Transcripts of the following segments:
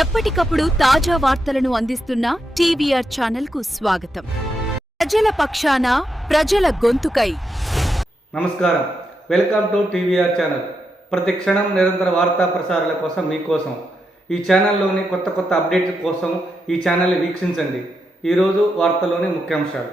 ఎప్పటికప్పుడు తాజా వార్తలను అందిస్తున్న టీవీఆర్ ఛానల్కు స్వాగతం. ప్రజల పక్షాన ప్రజల గొంతుకై. నమస్కారం. Welcome to TVR channel. ప్రతి క్షణం నిరంతర వార్తా ప్రసారాల కోసం మీకోసం. ఈ ఛానల్లోని కొత్త కొత్త అప్డేట్ల కోసం ఈ ఛానల్ని వీక్షించండి. ఈరోజు వార్తలోని ముఖ్యాంశాలు.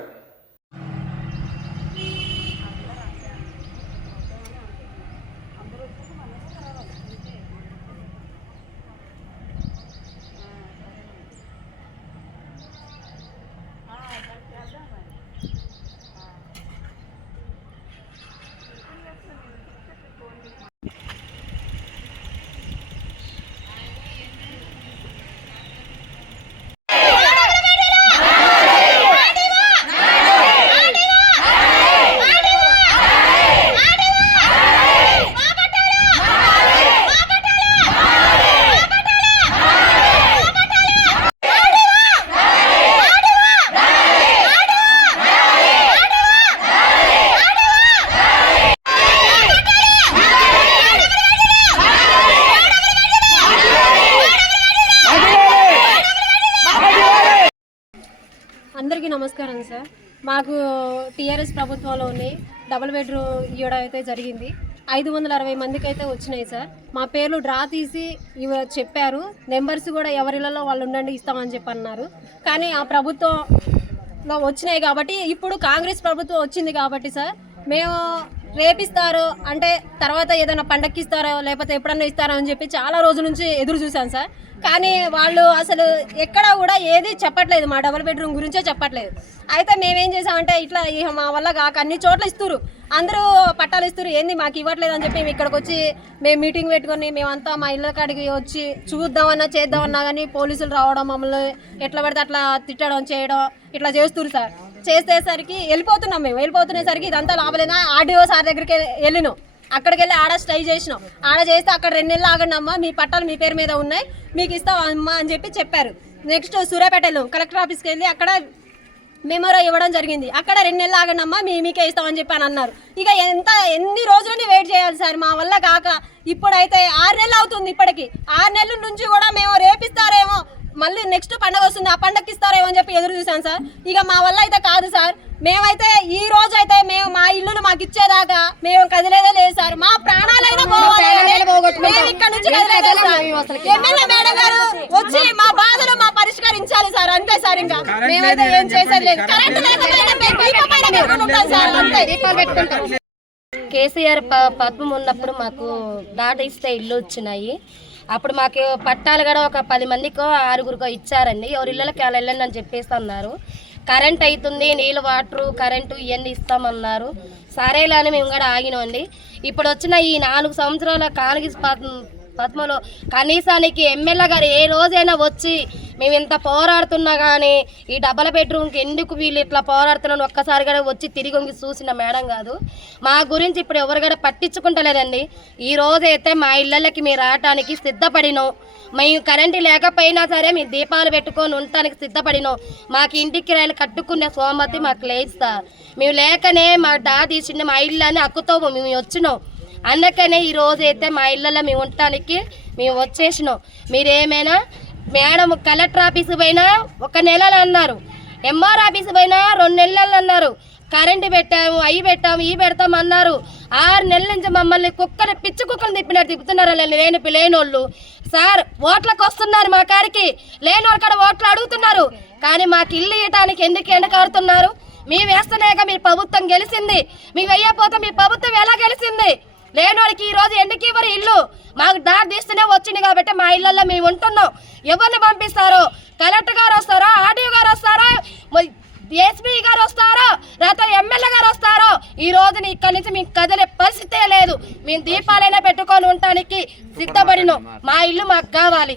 నమస్కారం సార్. మాకు టీఆర్ఎస్ ప్రభుత్వంలోని డబుల్ బెడ్రూమ్ ఇవ్వడం అయితే జరిగింది. ఐదు వందల అరవై మందికి అయితే వచ్చినాయి సార్. మా పేర్లు డ్రా తీసి ఇవ చెప్పారు. నెంబర్స్ కూడా ఎవరిలలో వాళ్ళు ఉండండి ఇస్తామని చెప్పి అన్నారు కానీ ఆ ప్రభుత్వంలో వచ్చినాయి కాబట్టి ఇప్పుడు కాంగ్రెస్ ప్రభుత్వం వచ్చింది కాబట్టి సార్. మేము రేపిస్తారు అంటే తర్వాత ఏదైనా పండక్కి ఇస్తారో లేకపోతే ఎప్పుడన్నా ఇస్తారో అని చెప్పి చాలా రోజుల నుంచి ఎదురు చూశాను సార్. కానీ వాళ్ళు అసలు ఎక్కడ కూడా ఏది చెప్పట్లేదు. మా డబుల్ బెడ్రూమ్ గురించే చెప్పట్లేదు. అయితే మేమేం చేసామంటే ఇట్లా మా వల్ల కాక అన్ని చోట్ల ఇస్తురు అందరూ పట్టాలు ఇస్తురు ఏంది మాకు ఇవ్వట్లేదు అని చెప్పి మేము ఇక్కడికి వచ్చి మేము మీటింగ్ పెట్టుకొని మేమంతా మా ఇళ్ళ కాడికి వచ్చి చూద్దామన్నా చేద్దామన్నా కానీ పోలీసులు రావడం మమ్మల్ని ఎట్లా పడితే అట్లా తిట్టడం చేయడం ఇట్లా చేస్తురు సార్. చేసేసరికి వెళ్ళిపోతున్నాం మేము. వెళ్ళిపోతునేసరికి ఇదంతా లాభలేదా ఆర్డీఓ సార్ దగ్గరికి వెళ్ళినాం. అక్కడికి వెళ్ళి ఆడ స్ట్రై చేసినాం. ఆడ చేస్తే అక్కడ రెండు నెలలు ఆగండి అమ్మా మీ పట్టాలు మీ పేరు మీద ఉన్నాయి మీకు ఇస్తాం అమ్మా అని చెప్పి చెప్పారు. నెక్స్ట్ సూర్యాపేట వెళ్ళాం కలెక్టర్ ఆఫీస్కి వెళ్ళి అక్కడ మెమోరో ఇవ్వడం జరిగింది. అక్కడ రెండు నెలలు ఆగండి అమ్మా మీ మీకే ఇస్తామని చెప్పి అని అన్నారు. ఇక ఎంత ఎన్ని రోజులని వెయిట్ చేయాలి సార్ మా వల్ల కాక? ఇప్పుడైతే ఆరు నెలలు అవుతుంది ఇప్పటికి. ఆరు నెలల నుంచి కూడా మేము రేపిస్తారేమో మళ్ళీ నెక్స్ట్ పండగ వస్తుంది ఆ పండగకి ఇస్తారేమో అని చెప్పి ఎదురు చూసాను సార్. ఇక మా వల్ల అయితే కాదు సార్. మేమైతే ఈ రోజు అయితే మేము మా ఇల్లును మాకు ఇచ్చేదాకా మేము కదిలేదే లేదు సార్. మా ప్రాణాలైనా పోవాలి. మేము ఇక్కడ నుంచి కదిలేదే సార్. ఎమ్మెల్యే మేడం గారు వచ్చి మా బాధలు మా పరిష్కరించాలి సార్. అంతే సార్ ఇంకా. మేమైతే ఏం చేసేది లేదు. కరెంట్ లేకపోయినా సార్. అంతే. కేసీఆర్ ప- పద్మం ఉన్నప్పుడు మాకు డాటా ఇస్తే ఇల్లు వచ్చినాయి. అప్పుడు మాకు పట్టాలు కూడా ఒక పది మందికో ఆరుగురికో ఇచ్చారండి. ఎవరి ఇళ్ళకి వాళ్ళు వెళ్ళండి అని చెప్పేసి అన్నారు. కరెంట్ అవుతుంది నీళ్ళు వాటరు కరెంటు ఇవన్నీ ఇస్తామన్నారు. సరేలా అని మేము కూడా ఆగినామండి. ఇప్పుడు వచ్చిన ఈ నాలుగు సంవత్సరాల కాంగ్రెస్ పద్మలో. కనీసానికి ఎమ్మెల్యే గారు ఏ రోజైనా వచ్చి మేము ఇంత పోరాడుతున్నా కానీ ఈ డబల్ బెడ్రూమ్కి ఎందుకు వీళ్ళు ఇట్లా పోరాడుతున్నాను ఒక్కసారి కూడా వచ్చి తిరిగి వంగి చూసిన మేడం కాదు. మా గురించి ఇప్పుడు ఎవరు కూడా పట్టించుకుంటలేదండి. ఈ రోజైతే మా ఇళ్ళకి మీరు రావటానికి సిద్ధపడినాం మేము కరెంటు లేకపోయినా సరే మేము దీపాలు పెట్టుకొని ఉండటానికి సిద్ధపడినాం మాకు ఇంటికి రాయలు కట్టుకునే సోమతి మాకు లేస్తా మేము లేకనే మా డా తీసిండే మా ఇల్లు అని అక్కుతో మేము వచ్చినాం. అందుకనే ఈ రోజు అయితే మా ఇళ్ళలో మేము ఉండటానికి మేము వచ్చేసినాం. మీరేమైనా మేడం కలెక్టర్ ఆఫీస్ పోయినా ఒక నెలలు అన్నారు. ఎంఆర్ ఆఫీస్ పోయినా రెండు నెలలు అన్నారు. కరెంటు పెట్టాము అవి పెట్టాము ఇవి పెడతాం అన్నారు. ఆరు నెలల నుంచి మమ్మల్ని కుక్కలు పిచ్చి కుక్కలు తిప్పినట్టు తిప్పుతున్నారు లేని లేనోళ్ళు. సార్ ఓట్లకు వస్తున్నారు మా కాడికి. లేని వాళ్ళ కాడ ఓట్లు అడుగుతున్నారు. కానీ మాకు ఇల్లు ఇవ్వడానికి ఎందుకు ఎండకాడుతున్నారు? మేము వేస్తలేక మీ ప్రభుత్వం గెలిచింది. మేము వెయ్యపోతే మీ ప్రభుత్వం ఎలా గెలిచింది? లేనోడికి ఈ రోజు ఎందుకు ఇవ్వరు ఇల్లు? మాకు దారి తీస్తూనే వచ్చింది కాబట్టి మా ఇళ్ళల్లో మేము ఉంటున్నాం. ఎవరిని పంపిస్తారో? కలెక్టర్ గారు వస్తారో? ఆర్డీఓ గారు వస్తారా? ఎస్పీ గారు వస్తారో? లేకపోతే ఎమ్మెల్యే గారు వస్తారో? ఈ రోజు ఇక్కడి నుంచి మేము కదిలే పరిస్థితే లేదు. మేము దీపాలైనా పెట్టుకొని ఉండటానికి సిద్ధపడినాం. మా ఇల్లు మాకు కావాలి.